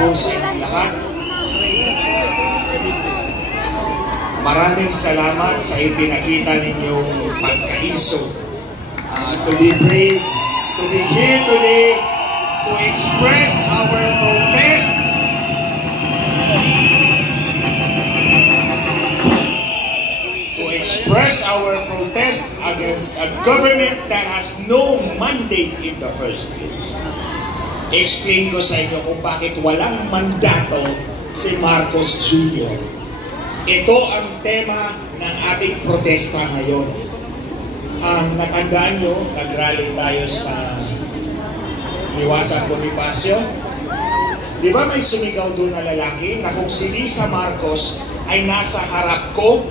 hapon sa inyong lahat. Maraming salamat sa ipinakita ninyong pagkaiso. To be brave, to be here today, to express our protest. To express our protest against a government that has no mandate in the first place. Explain ko sa inyo kung bakit walang mandato si Marcos Jr. Ito ang tema ng ating protesta ngayon. Natandaan nyo, nag-rally tayo sa Iwasan Bonifacio. Di ba may sumigaw doon na lalaki na kung si Lisa Marcos ay nasa harap ko,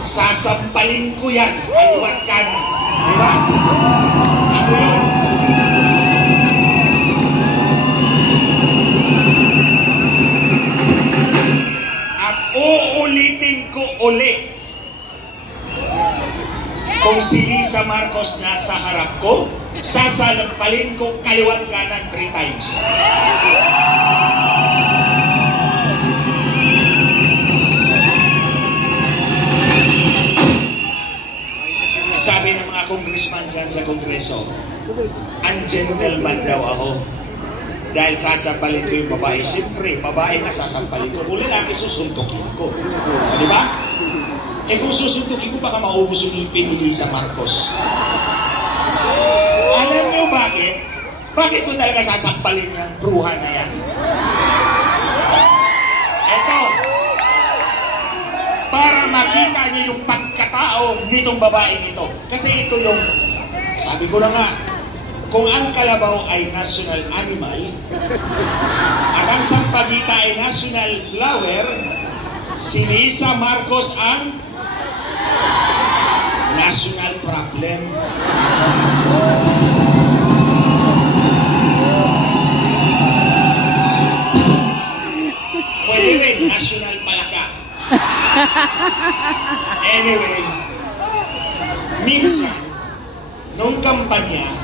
sasampalin ko yan, kaliwat kanan. Di ba? Ano yun? Uulitin ko uli. Kung si Lisa Marcos nasa harap ko, sasalampalin ko kaliwat kanan 3 times. Sabi ng mga congressman dyan sa Kongreso, ang gentleman daw ako. Dahil sasampalin ko yung babae. Siyempre, babae nga sasampalin ko. Kung lalaki, susuntukin ko. O, di ba? Eh kung susuntukin ko, baka maubos yung ipin ni Lisa Marcos. Alam niyo bakit? Bakit ko talaga sasampalin yung bruha na yan? Eto. Para makita niyo yung pagkatao nitong babaeng ito. Kasi ito yung, sabi ko na nga, kung ang kalabaw ay national animal at ang sampagita ay national flower, si Lisa Marcos ang national problem. Pwede rin, national palaka. Anyway, minsan, nung kampanya,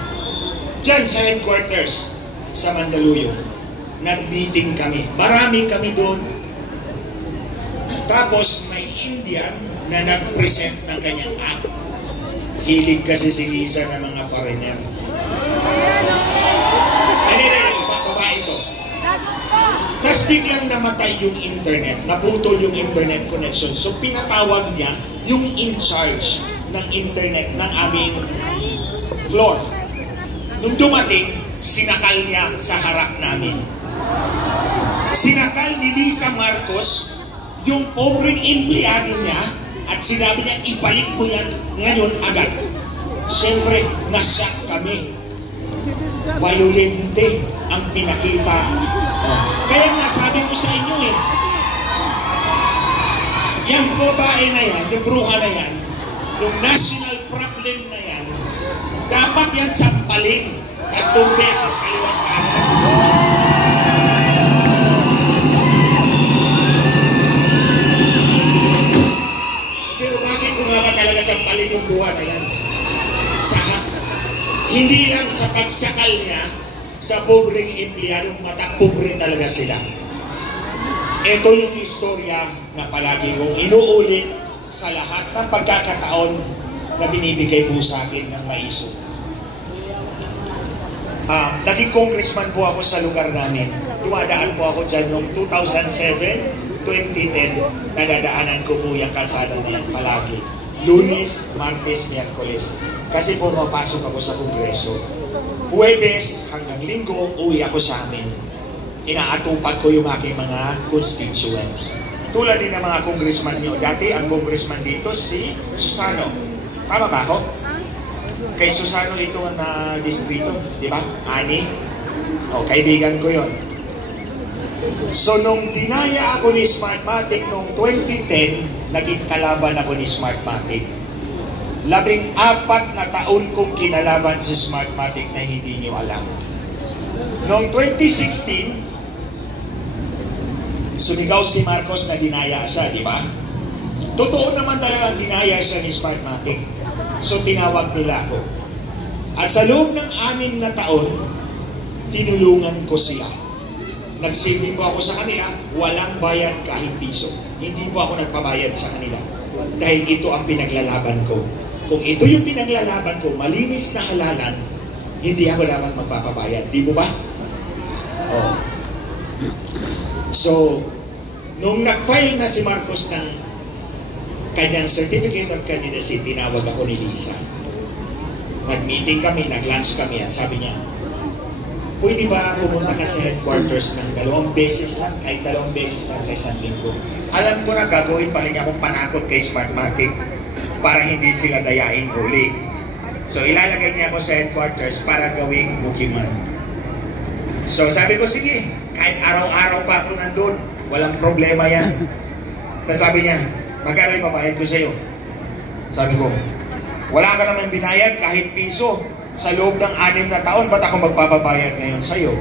diyan sa headquarters sa Mandaluyong, nag-meeting kami. Marami kami doon. Tapos may Indian na nag-present ng kanyang app. Hilig kasi si Lisa ng mga foreigner. Babae ito. Tapos biglang namatay yung internet. Naputol yung internet connection. So pinatawag niya yung in charge ng internet ng aming floor. Nung dumating, sinakal niya sa harap namin. Sinakal ni Lisa Marcos yung pobreng empleyado niya at sinabi niya, ibalik mo yan ngayon agad. Siyempre, nasyak kami. Violente ang pinakita. Kaya nasabi ko sa inyo yung babae na yan, yung bruha na yan, yung national problem na yan, dapat yan sampalin 3 beses kaliwat kanan. Pero bakit kung nga ba talaga sampalin yung buha na yan? Hindi lang sa pagsakal niya sa pobreng empleyadong mata, pobre talaga sila. Ito yung istorya na palagi kong inuulit sa lahat ng pagkakataon na binibigay po sa akin ng maiso. Naging congressman po ako sa lugar namin. Dumadaan po ako dyan noong 2007, 2010. Nadadaanan ko po yung kalsada na yan palagi. Lunes, Martes, Miyerkules. Kasi po mapasok ako sa Kongreso. Huwebes hanggang Linggo, uwi ako sa amin. Inaatupag ko yung aking mga constituents. Tulad din ng mga congressman nyo. Dati ang congressman dito si Susano. Tama ba ako? Kay Susano ito na distrito, di ba? Ani? O, kaibigan ko yon. So, nung dinaya ako ni Smartmatic noong 2010, naging kalaban ako ni Smartmatic. 14 na taon kong kinalaban si Smartmatic na hindi nyo alam. Noong 2016, sumigaw si Marcos na dinaya siya, di ba? Totoo naman talaga dinaya siya ni Smartmatic. So tinawag nila ako. At sa loob ng 6 na taon, tinulungan ko siya. Nagsilbing po ako sa kanila, walang bayad kahit piso. Hindi po ako nagpabayad sa kanila. Dahil ito ang pinaglalaban ko. Kung ito yung pinaglalaban ko, malinis na halalan, hindi ako dapat magpapabayad. Di mo ba? Oh. So, nung nag-file na si Marcos ng kanyang Certificate of Candidacy, tinawag ako ni Lisa. Nag-meeting kami, nag-lunch kami, at sabi niya, pwede ba pumunta ka sa headquarters ng 2 beses lang, kahit 2 beses lang sa isang linggo? Alam ko na gagawin pa rin akong panakot kay Smartmatic para hindi sila dayain uli. So ilalagay niya ako sa headquarters para gawing bukiman. So sabi ko, sige, kahit araw-araw pa ako nandun, walang problema yan. Tapos sabi niya, magkano ipabayad ko sa'yo? Sabi ko, wala ka naman binayad kahit piso. Sa loob ng 6 na taon, ba't ako magpapabayad ngayon sa'yo?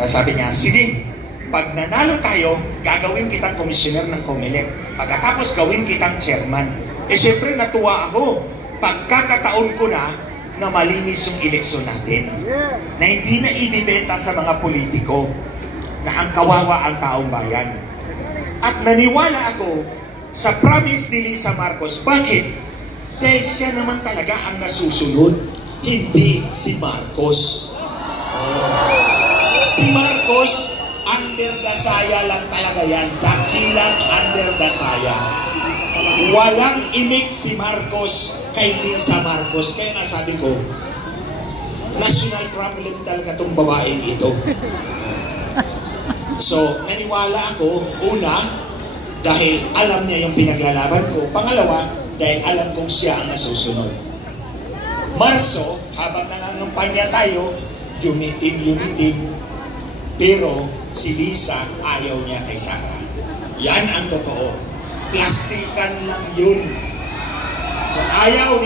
Tapos sabi niya, sige, pag nanalo tayo, gagawin kitang komisyoner ng COMELEC. Pagkatapos gawin kitang chairman. Siyempre natuwa ako. Pagkakataon ko na malinis yung eleksyon natin. Na hindi na ibibenta sa mga politiko na ang kawawa ang taong bayan. At naniwala ako sa promise ni Lisa Marcos. Bakit? Dahil siya naman talaga ang nasusunod. Hindi si Marcos. Si Marcos, under the saya lang talaga yan. Dakilang under the saya. Walang imik si Marcos kay Lisa Marcos. Kaya nga sabi ko, national problem talaga itong babaeng ito. So, naniwala ako, una, dahil alam niya yung pinaglalaban ko. Pangalawa, dahil alam kong siya ang nasusunod. Marso, habang nangangampanya tayo, unitin. Pero si Lisa ayaw niya kay Sara. Yan ang totoo. Plastikan lang yun. So ayaw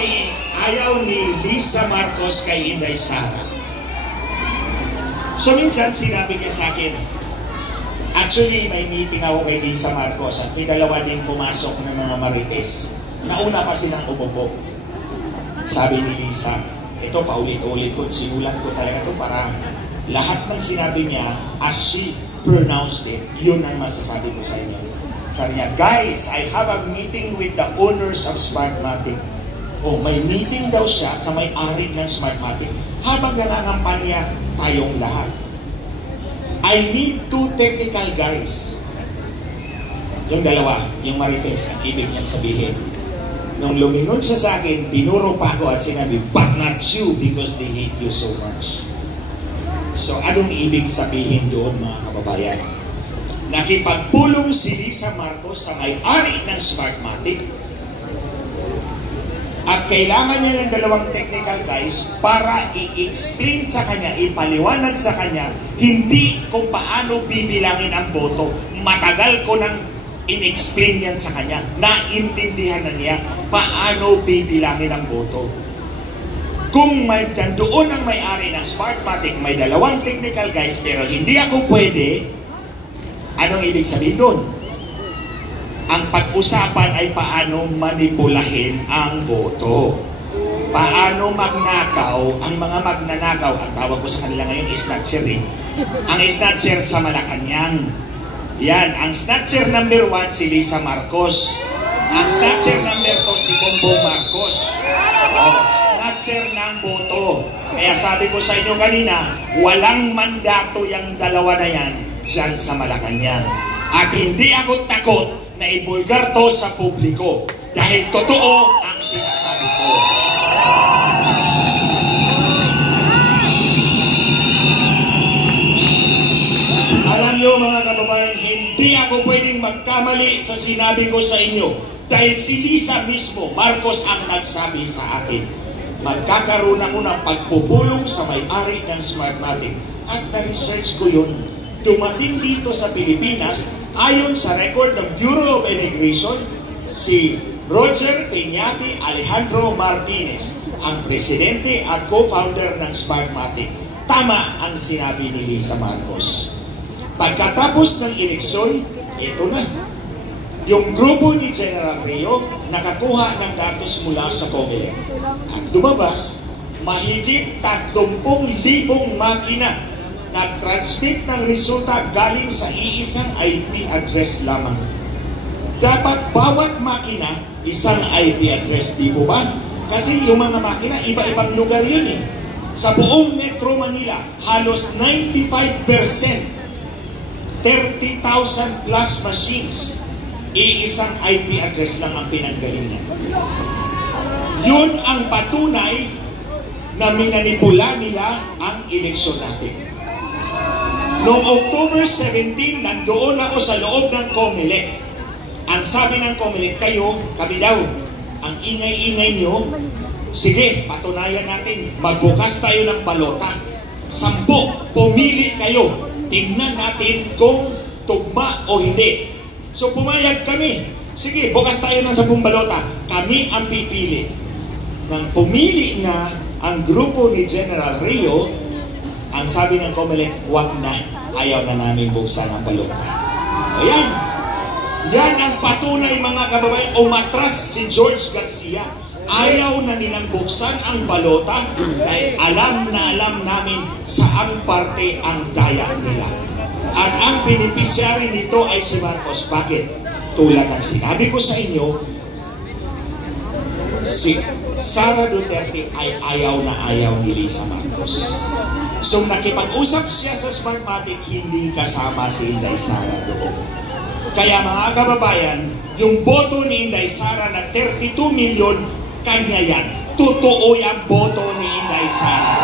ni Lisa Marcos kay Inday Sara. So minsan sinabi niya sa akin, actually may meeting ako kay Lisa Marcos at may dalawa din pumasok ng mga marites. Nauna pa silang umupo. Sabi ni Lisa, ito paulit-ulit ko, sinulat ko talaga ito para lahat ng sinabi niya, as she pronounced it, yun ang masasabi ko sa inyo. Sabi niya, guys, I have a meeting with the owners of Smartmatic. May meeting daw siya sa may-ari ng Smartmatic habang nangangampanya tayong lahat. I need 2 technical guys. Yung dalawa, yung marites, ang ibig niyang sabihin. Nung lumingon siya sa akin, pinuro pa ako at sinabi, but not you because they hate you so much. So, anong ibig sabihin doon, mga kababayan? Nakipagpulong si Lisa Marcos sa may-ari ng Smartmatic at kailangan niya ng 2 technical guys para i-explain sa kanya, ipaliwanag sa kanya, hindi kung paano bibilangin ang boto. Matagal ko nang in-explain yan sa kanya. Naintindihan na niya paano bibilangin ang boto. Kung may doon ang may-ari ng Smartmatic, may 2 technical guys, pero hindi ako pwede, anong ibig sabihin doon? Ang pag-usapan ay paano manipulahin ang boto. Paano magnakaw, ang mga magnanakaw, ang tawag ko sa kanila ngayon, snatcher eh. Ang snatcher sa Malacanang. Yan, ang snatcher number 1 si Lisa Marcos. Ang snatcher number 2 si Bongbong Marcos. Snatcher ng boto. Kaya sabi ko sa inyo kanina, walang mandato yung dalawa na yan dyan sa Malacanang. At hindi ako takot na ibulgar to sa publiko. Dahil totoo ang sinasabi ko. Alam nyo mga kababayan, hindi ako pwedeng magkamali sa sinabi ko sa inyo. Dahil si Lisa mismo, Marcos ang nagsabi sa akin. Magkakaroon ako ng pagpupulong sa may-ari ng Smartmatic. At na-research ko yun. Dumating dito sa Pilipinas, ayon sa record ng Bureau of Immigration, si Roger Peñate Alejandro Martinez, ang presidente at co-founder ng Smartmatic. Tama ang sinabi ni Lisa Marcos. Pagkatapos ng eleksyon, ito na. Yung grupo ni General Rio nakakuha ng datos mula sa COMELEC. At lumabas, mahigit 30,000 makina nag-transmit ng resulta galing sa iisang IP address lamang. Dapat bawat makina, isang IP address, di po ba? Kasi yung mga makina, iba-ibang lugar yun eh. Sa buong Metro Manila, halos 95%, 30,000 plus machines, iisang IP address lang ang pinanggalingan. Yun ang patunay na minanipula nila ang eleksyon natin. Noong October 17, nandoon ako sa loob ng COMELEC. Ang sabi ng COMELEC, kami daw, ang ingay-ingay nyo, sige, patunayan natin, magbukas tayo ng balota. 10, pumili kayo. Tingnan natin kung tugma o hindi. So pumayag kami. Sige, bukas tayo ng 10 balota. Kami ang pipili. Nang pumili na ang grupo ni General Rio, ang sabi ng COMELEC, wag na. Ayaw na namin buksan ang balota. Ayan. Yan ang patunay, mga kababayan. Umatras si George Garcia. Ayaw na nilang buksan ang balota dahil alam na alam namin saang parte ang daya nila. At ang beneficiary nito ay si Marcos. Bakit? Tulad ng sinabi ko sa inyo, si Sara Duterte ay ayaw na ayaw ni Lisa Marcos. So nakipag-usap siya sa Smartmatic, hindi kasama si Inday Sara doon. Kaya mga kababayan, yung boto ni Inday Sara na 32 million, kanya yan. Totoo yung boto ni Inday Sara.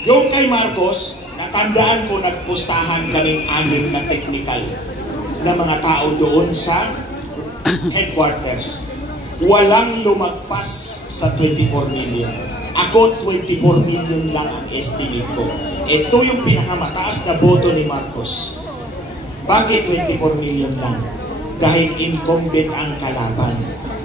Yung kay Marcos, natandaan ko, nagpustahan kaming 6 na technical na mga tao doon sa headquarters. Walang lumagpas sa 24 million. Ako, 24 million lang ang estimate ko. Ito yung pinakamataas na boto ni Marcos. Bakit 24 million lang? Dahil incumbent ang kalaban,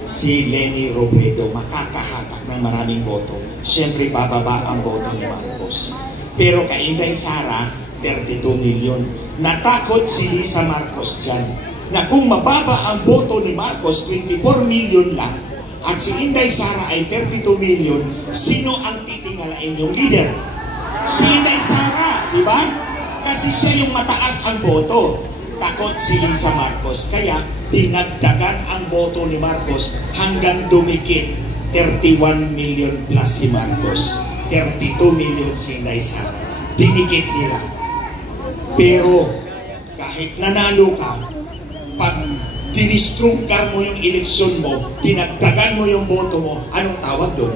si Leni Robredo, makakahatak ng maraming boto. Siyempre, bababa ang boto ni Marcos. Pero kay Inday Sara, 32 million. Natakot si Lisa Marcos dyan, na kung mababa ang boto ni Marcos, 24 million lang, at si Inday Sara ay 32 million, sino ang titingalain yung leader? Si Inday Sara, di ba? Kasi siya yung mataas ang boto. Takot si Lisa Marcos. Kaya dinagdagan ang boto ni Marcos hanggang dumikit. 31 million plus si Marcos. 32 million si Inday Sara. Dinikit nila. Pero kahit nanalo ka, pag dinistrungkar mo yung eleksyon mo, dinagdagan mo yung boto mo, anong tawag doon?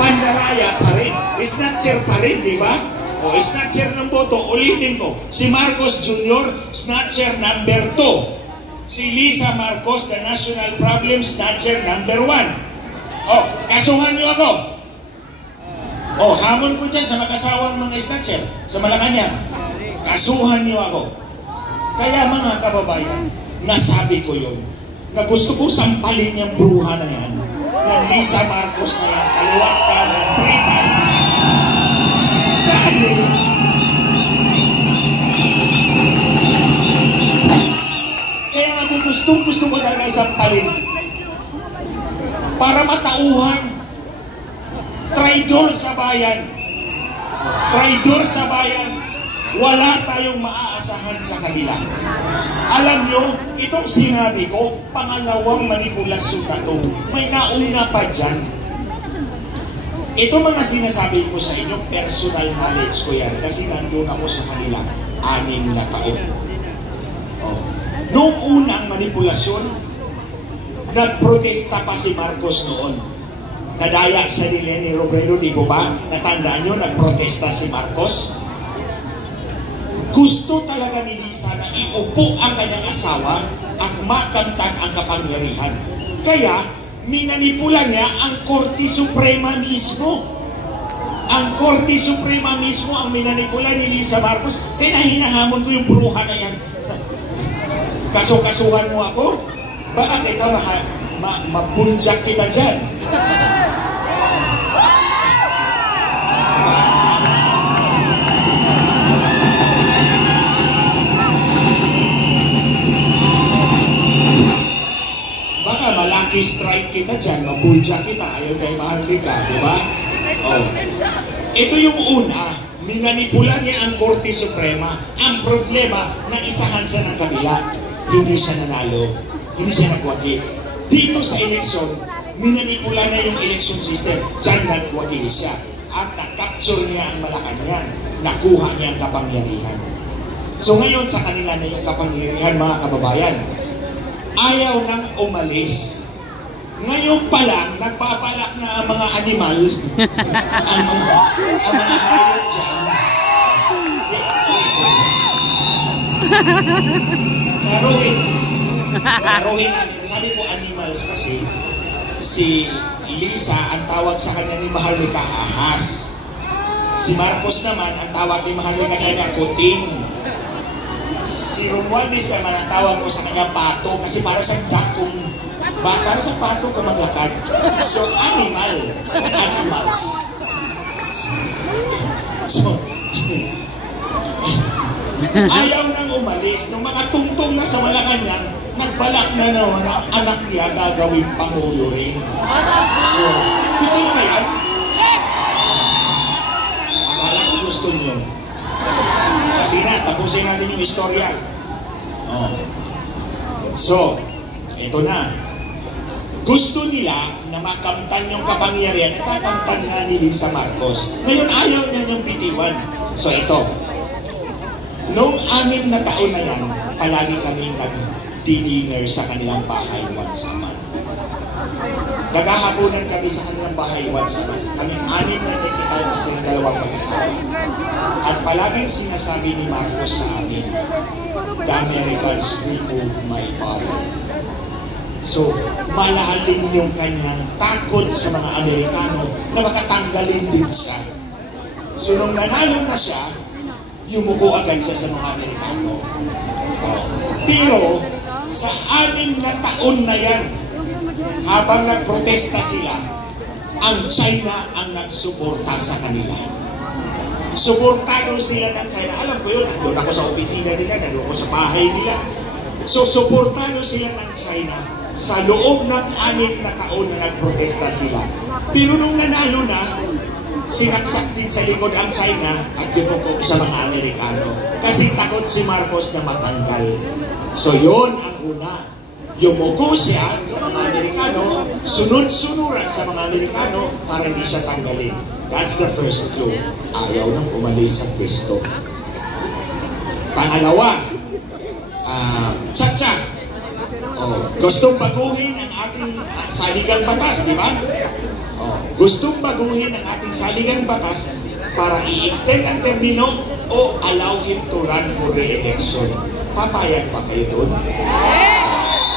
Pandaraya pa rin. Snatcher pa rin, di ba? O snatcher ng boto, ulitin ko. Si Marcos Jr., snatcher number 2. Si Lisa Marcos, the national problem, snatcher number 1. O, kasuhan niyo ako. O, hamon ko dyan sa makasawang mga snatcher sa Malacanang. Kasuhan niyo ako. Kaya mga kababayan, nasabi ko yun, na gusto ko sampalin yung bruha na yan, yung Lisa Marcos na yan, kaliwat ka ng 3 times. Dahil, kaya nga gusto ko talaga sampalin, para matauhan, traidor sa bayan, traidor sa bayan, wala tayong maaasahan sa kanila. Alam nyo, itong sinabi ko, pangalawang manipulasyon na to. May nauna pa dyan. Ito mga sinasabi ko sa inyo, personal knowledge ko yan. Kasi nandun ako sa kanila, 6 na taon. Oh. Noong unang manipulasyon, nagprotesta pa si Marcos noon. Nadaya siya ni Leni Robredo, di po ba? Natandaan nyo, nagprotesta si Marcos. Gusto talaga ni Lisa na iupo ang kanyang asawa at makamtan ang kapangyarihan. Kaya, minanipula niya ang Korte Suprema mismo. Ang Korte Suprema mismo ang minanipula ni Lisa Marcos. Kaya hinahamon ko yung bruha na yan. Kasuhan mo ako? Baka kita mabunjak kita dyan. maki-strike kita dyan, mabulja kita, ayaw kay Maharlika, di ba? Oh. Ito yung una, minanipula niya ang Korte Suprema. Ang problema, naisahan siya ng kabila. Hindi siya nanalo, hindi siya nagwagi. Dito sa eleksyon, minanipula na yung election system. Diyan nagwagi siya. At nakapture niya ang Malacanang. Nakuha niya ang kapangyarihan. So ngayon sa kanila na yung kapangyarihan, mga kababayan. Ayaw nang umalis. Ngayon pa lang, nagpapalak na ang mga animal, ang mga hayop dyan. Klaruhin natin. Sabi ko animals kasi, si Lisa, ang tawag sa kanya ni Maharlika, ahas. Si Marcos naman, ang tawag ni Maharlika sa kanya, kuting. Si Romualdez naman, ang tawag ko sa kanya, pato. Kasi para siyang dakong, para siyang pato kung maglakad. So, animal. Animals. So, ayaw nang umalis. Nung mga tungtong na sa Malacanang, nagbalak na naman ang anak niya gagawin Pangulo rin. So, gusto niyo ba yan? Akala ko gusto niyo. Kasi na, tapusin natin yung istorya. Oh. So, ito na. Gusto nila na makamtan yung kapangyarihan. Natakamtan nga ni Lisa Marcos. Ngayon, ayaw niya yung bitiwan. So, ito. Noong 6 na taon na yan, palagi kaming nag-dinner sa kanilang bahay once a month. Naghahaponan kami sa kanilang bahay once a month. Kaming 6 na technical kasi ng dalawang mag-asawa. At palaging sinasabi ni Marcos sa amin, the Americans remove my father. So, malalim yung kanyang takot sa mga Amerikano na makatanggalin din siya. So, nung nanalo na siya, yumuko agad siya sa mga Amerikano. Pero, sa 6 na taon na yan, habang nagprotesta sila, ang China ang nagsuporta sa kanila. Suportado sila ng China. Alam ko yun, nandun ako sa opisina nila, nandun ako sa bahay nila. So, suportado sila ng China sa loob ng 6 na taon na nagprotesta sila. Pero nung nanalo na, sinaksak din sa likod ang China at yumuko sa mga Amerikano. Kasi takot si Marcos na matanggal. So, yun ang una. Yumuko siya sa mga Amerikano, sunod-sunuran sa mga Amerikano para hindi siya tanggalin. That's the first clue. Ayaw nang umalis sa pwesto. Pangalawa, Chacha. Gustong baguhin ang ating saligang batas, di ba? Gustong baguhin ang ating saligang batas para i-extend ang termino o allow him to run for re-election. Papayag pa kayo doon?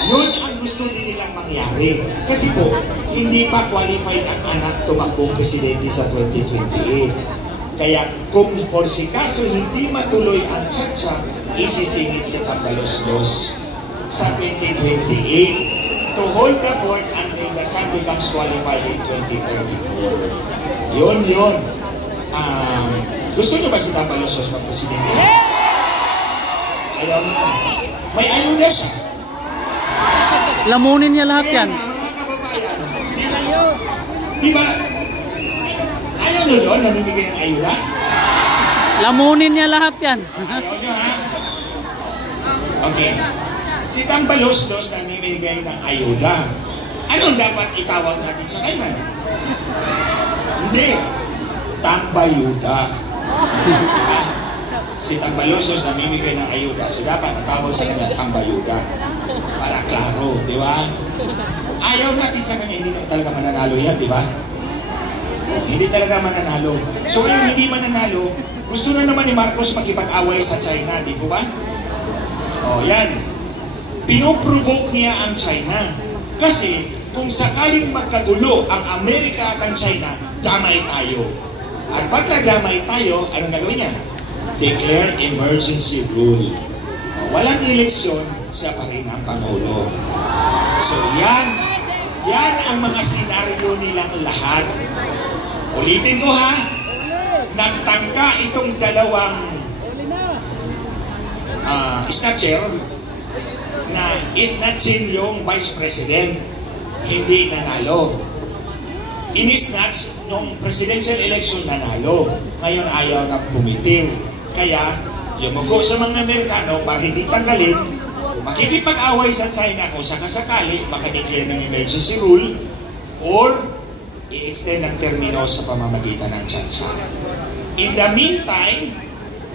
Yun ang gusto din nilang mangyari. Kasi po, hindi pa qualified ang anak tumakbong presidente sa 2028. Kaya kung por si kaso hindi matuloy ang Chacha, isisingit si Tambaloslos sa 2028 to hold the fort until the son becomes qualified in 2034. Yun. Gusto nyo ba si Tambaloslos magpresidente? Ayaw na. May ayuda siya. Lamunin niya lahat yan. Mga kababayan, di ba? Ayaw nyo doon, namimigay ng ayuda? Lamunin niya lahat yan. Ayaw nyo, ha? Okay. Si Tambaloslos namimigay ng ayuda. Anong dapat itawag natin sa kanya? Hindi. Tambayuda. Diba? Si Tambaloslos namimigay ng ayuda. So dapat ang tawag sa kanya Tambayuda. Para klaro, di ba? Ayaw natin sa kanya, hindi na talaga mananalo yan, di ba? Hindi talaga mananalo. So ngayon hindi mananalo, gusto na naman ni Marcos makipag-away sa China, di po ba? Yan. Pinoprovoke niya ang China. Kasi kung sakaling magkagulo ang Amerika at ang China, damay tayo. At pag nagdamay tayo, anong gagawin niya? Declare emergency rule. Walang eleksyon, siya pa rin ang Pangulo. So yan ang mga senaryo nilang lahat. Ulitin ko ha, nagtangka itong dalawang snatcher na snatchin yung Vice President. hindi nanalo. Inisnatch nung presidential election nanalo. Ngayon ayaw na bumitiw. Kaya, yumuko sa mga Amerikano para hindi tanggalin, makikipag-away sa China kung sakasakali, makadeclare ng emergency rule, or i-extend ang termino sa pamamagitan ng tsansa. In the meantime,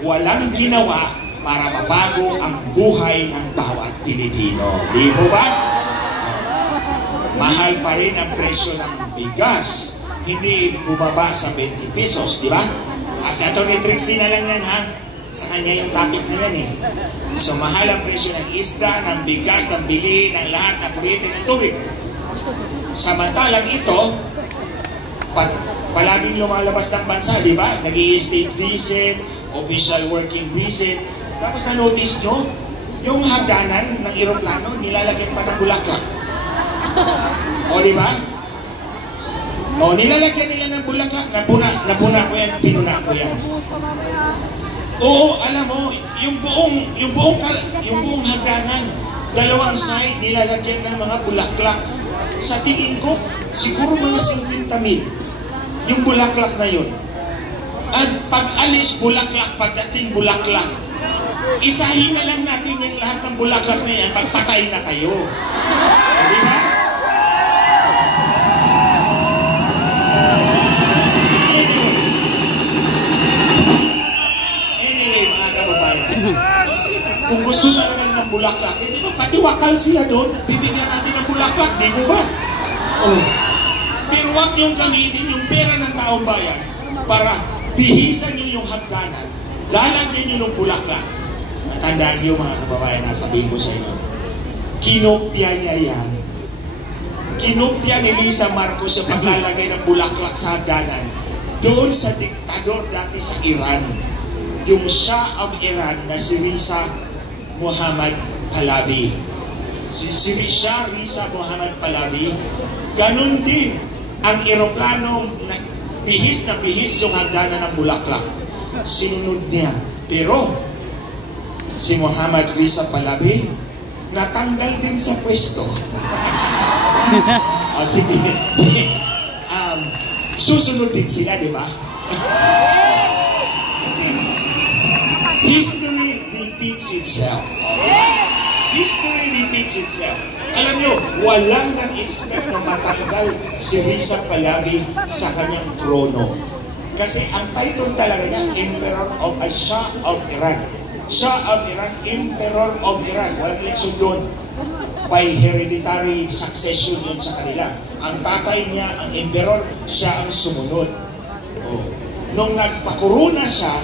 walang ginawa para mabago ang buhay ng bawat Pilipino. Di po ba? Mahal pa rin ang presyo ng bigas. Hindi bumaba sa 20 pesos, di ba? Kasi Atty. Trixie na lang yan, ha? Sa kanya yung topic na yan, eh. So, mahal ang presyo ng isda, ng bigas, ng bilihin, ng lahat, ng kuryente, ng tubig. Samantalang ito, palaging lumalabas ng bansa, di ba? Nag-i-state visit, official working visit. Tapos na-notice nyo, yung hagdanan ng eroplano, nilalagyan pa ng bulaklak. O, di ba? O, nilalagyan nila ng bulaklak. Napuna ko yan, pinuna ko yan. Oo, alam mo, yung buong hagdanan, dalawang side, nilalagyan ng mga bulaklak. Sa tingin ko, siguro mga 50,000 yung bulaklak na yun. At pag-alis, bulaklak, pagdating bulaklak. Isahin na lang natin yung lahat ng bulaklak na yan, pagpatay na kayo. O, di ba? Anyway, mga kababayan, kung gusto talaga ng bulaklak, hindi ba pati wakal sila doon, bibigyan natin ng bulaklak, di mo ba? Oh. Pero huwag niyong gamitin yung pera ng taong bayan para bihisan niyo yung hagdanan, lalagyan niyo ng bulaklak. Natandaan niyo mga kababayan, nasabihin ko sa inyo, kinopya niya yan. Kinopya ni Lisa Marcos sa paglalagay ng bulaklak sa hagdanan doon sa diktador dati sa Iran, yung Shah of Iran na si Reza Muhammad Pahlavi. Si Shah Reza Muhammad Pahlavi, ganun din ang eroplanong bihis na bihis yung hagdanan ng bulaklak. Sinunod niya. Pero si Muhammad Reza Pahlavi natanggal din sa pwesto. Sige. Susunod din sila, di ba? Kasi history repeats itself. History repeats itself. Alam nyo, walang nag-expect na matanggal si Reza Pahlavi sa kanyang trono. Kasi ang title talaga niya, Emperor of Shah of Iran. Shah of Iran, Emperor of Iran. Walang eleksyon doon. By hereditary succession yun sa kanila. Ang tatay niya, ang emperor, siya ang sumunod. Oh. Nung nagpakorona siya,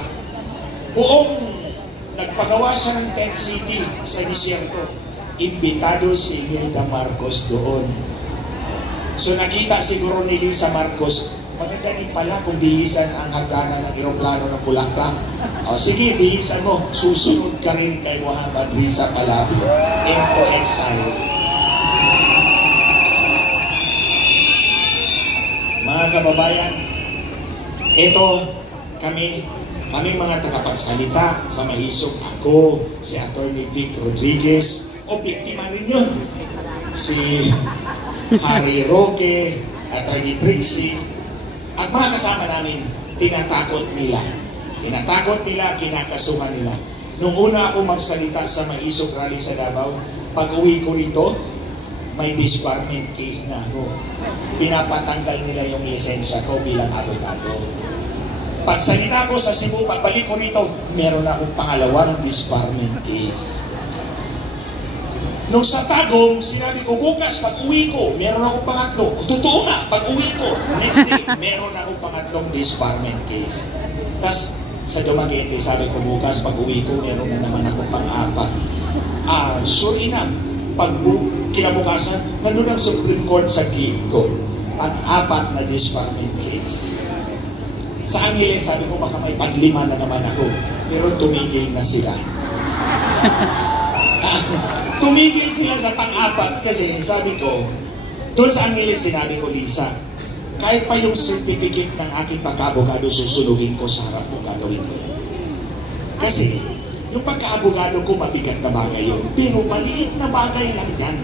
nagpagawa siya ng tent city sa disyerto. Imbitado si Imelda Marcos doon. So nakita siguro ni Lisa Marcos, maganda din pala kung bihisan ang hagdanan ng eroplano ng bulaklak. O sige, bihisan mo, susunod ka rin kay Muhammad Reza Pahlavi into exile. Mga kababayan, ito kami mga tagapagsalita sa Mahisog, ako, si Atty. Vic Rodriguez, o biktima rin yun. Si Harry Roque, Atty. Trixie, at mga kasama namin, tinatakot nila. Tinatakot nila, kinakasuhan nila. Nung una ako magsalita sa Maisog Rally sa Davao, pag uwi ko rito, may disbarment case na ako. Pinapatanggal nila yung lisensya ko bilang abogado. Pag salita ko sa Cebu, pagbalik ko rito, meron akong pangalawang disbarment case. Nung sa Tagum, sinabi ko, bukas, pag uwi ko, meron akong pangatlo. Totoo nga, pag uwi ko, next day, meron akong pangatlong disbarment case. Tapos, sa Dumaguete, sabi ko, bukas, pag uwi ko, meron na naman akong pang-apat. Sure enough, pag kinabukasan, nandun ang Supreme Court sa gate ko. Pang-apat na disbarment case. Sa Angeles, sabi ko, baka may pag-5 na naman ako. Pero tumigil na sila. Tumigil sila sa pang-apat kasi sabi ko, doon sa Angeles sinabi ko, Lisa, kahit pa yung certificate ng aking pagka-abogado susunugin ko sa harap ko, gagawin ko yan. Kasi yung pagka-abogado ko mabigat na bagay yun, pero maliit na bagay lang yan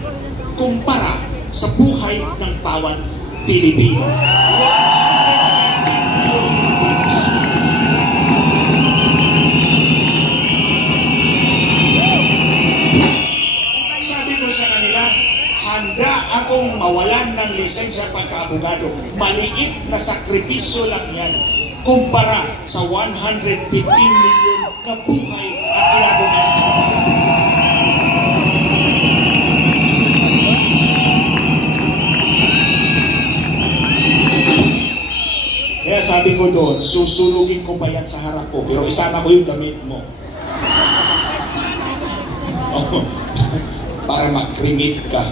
kumpara sa buhay ng bawat Pilipino. Sabi ko sa kanila, handa akong mawalan ng lisensya pagka-abogado. Maliit na sakripisyo lang yan kumpara sa 115 milyon na buhay at kinabukasan. Kaya sabi ko doon, susunugin ko pa yan sa harap ko, pero isama ko yung damit mo. Para mag-cremate ka.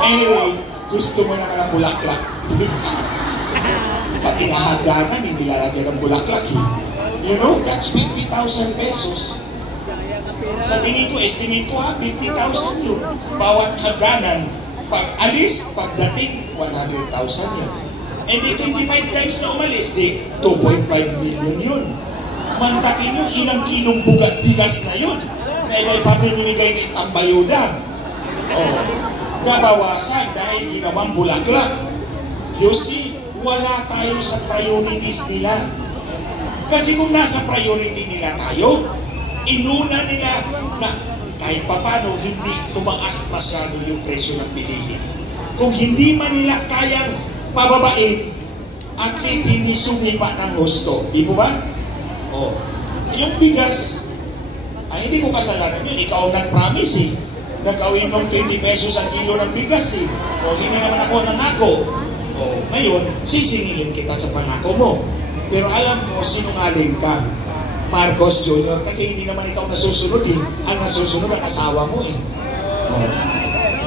Anyway, gusto mo naman ng bulaklak. Pati hagdanan, hindi lalagyan ng bulaklak. You know, that's 50,000 pesos. Sa tingin ko, estimate ko 50,000 yun. Bawat hagdanan, pag alis, pagdating, 100,000 yun. And di 25 times na umalis, di 2.5 million yun. Mantakin nyo, ilang kilong bigas na yun. Na iba'y papinimigay ni Tambayuda. Oh, nabawasan dahil ginawang bulaklak. You see, wala tayo sa priorities nila. Kasi kung nasa priority nila tayo, inuna nila na kahit papano hindi tumaas masyado yung presyo ng bilihin. Kung hindi man nila kayang pababain, at least hindi sumipa ng husto. Di po ba? Oh, yung bigas, ay hindi ko kasalanan yun. Ikaw ang nag-promise eh. Nag-awin mong 20 pesos ang kilo ng bigas eh. O hindi naman ako nangako. O ngayon, sisingilin kita sa pangako mo. Pero alam mo, sinungaling ka, Marcos Jr. Kasi hindi naman ikaw nasusunod eh. Ang nasusunod ang asawa mo eh. O,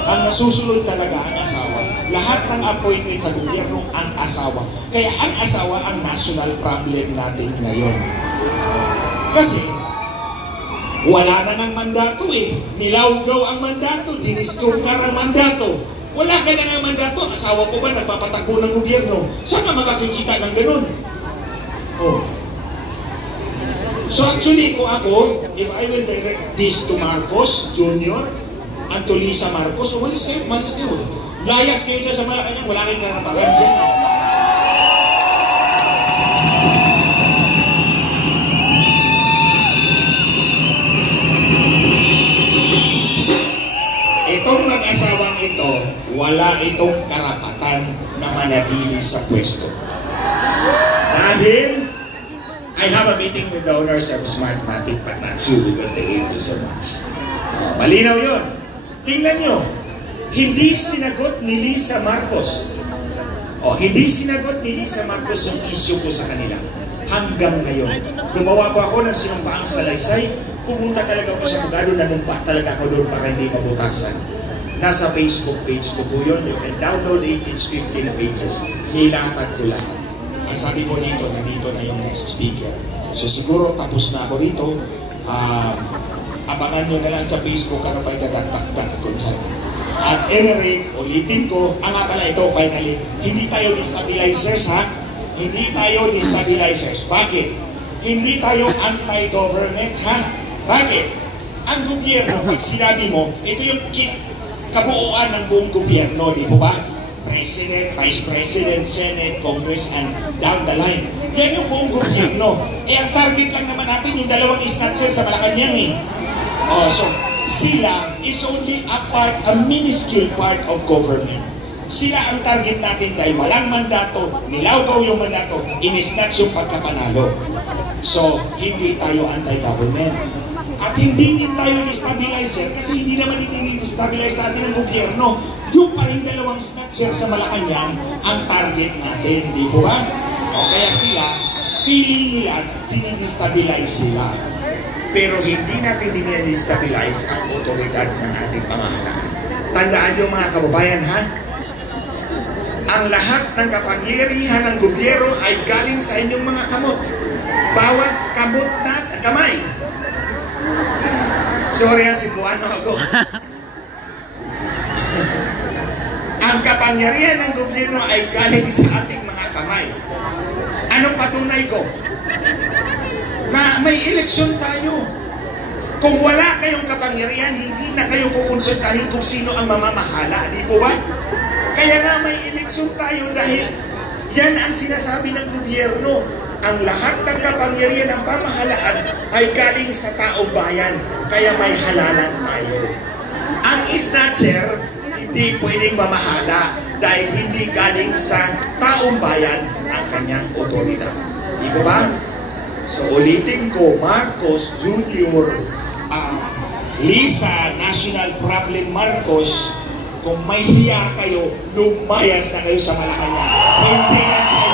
ang nasusunod talaga ang asawa. Lahat ng appointment sa gobyerno ang asawa. Kaya ang asawa ang national problem natin ngayon. Kasi, wala na ng mandato eh. Nilawgaw ang mandato, dinistrunkar ang mandato. Wala ka na ng mandato. Ang asawa ko ba nagpapatakbo ng gobyerno? Saan ka makakikita ng ganun? Oh. So actually, kung ako, if I will direct this to Marcos Jr. and to Lisa Marcos, umalis kayo, umalis kayo. Layas kayo dyan sa Malacanang, wala kayong karapatan dyan. Itong mag-asawang ito, wala itong karapatan na manatili sa pwesto. Dahil, I have a meeting with the owners of Smartmatic, but not you because they hate you so much. Malinaw yun. Tingnan nyo, hindi sinagot ni Lisa Marcos. Hindi sinagot ni Lisa Marcos yung issue ko sa kanila. Hanggang ngayon. Gumawa ko ako ng sinumpaang salaysay. Pumunta talaga ako sa abogado, nanumpa talaga ako doon para hindi mabutasan. Nasa Facebook page ko po yun. You can download it. It's 15 pages. Nilatag ko lahat. Ang sabi ko dito, nandito na yung next speaker. So siguro tapos na ako dito. Abangan nyo na lang sa Facebook ano pa yung nagagtaktak ko dyan. At any rate, ulitin ko, nga pala ito finally, hindi tayo destabilizers ha? Hindi tayo destabilizers. Bakit? Hindi tayo anti-government ha? Bakit? Ang gobyerno, pag sinabi mo, ito yung kabuuan ng buong gobyerno, di po ba? President, Vice President, Senate, Congress, and down the line. Yan yung buong gobyerno. Ang target lang naman natin yung dalawang instances sa Malacanang eh. So, sila is only a minuscule part of government. Sila ang target natin dahil walang mandato, nilawgaw yung mandato, in-snatch yung pagkapanalo. So, hindi tayo anti-government. At hindi din tayo destabilizer kasi hindi naman i-destabilize natin ang gobyerno. Yung pa rin dalawang snatcher sa Malacanang ang target natin, di po ba? O kaya sila, feeling nila, dinidestabilize sila. Pero hindi natin dinidestabilize ang otoridad ng ating pamahalaan. Tandaan nyo mga kababayan ha, ang lahat ng kapangyarihan ng gobyerno ay galing sa inyong mga kamot. Bawat kamot na kamay. Sorry ha, Cebuano ako. Ang kapangyarihan ng gobyerno ay galing sa ating mga kamay. Anong patunay ko? Na may eleksyon tayo. Kung wala kayong kapangyarihan, hindi na kayo kukonsultahin kung sino ang mamamahala. Di po ba? Kaya nga may eleksyon tayo dahil yan ang sinasabi ng gobyerno. Ang lahat ng kapangyarihan ng pamahalaan ay galing sa taong bayan. Kaya may halalan tayo. Ang snatcher, hindi pwedeng mamahala dahil hindi galing sa taong bayan ang kanyang otoridad. Di po ba? So ulitin ko, Marcos Jr., Lisa, National Problem Marcos, kung may hiya kayo, lumayas na kayo sa Malacanang. Maintenance kayo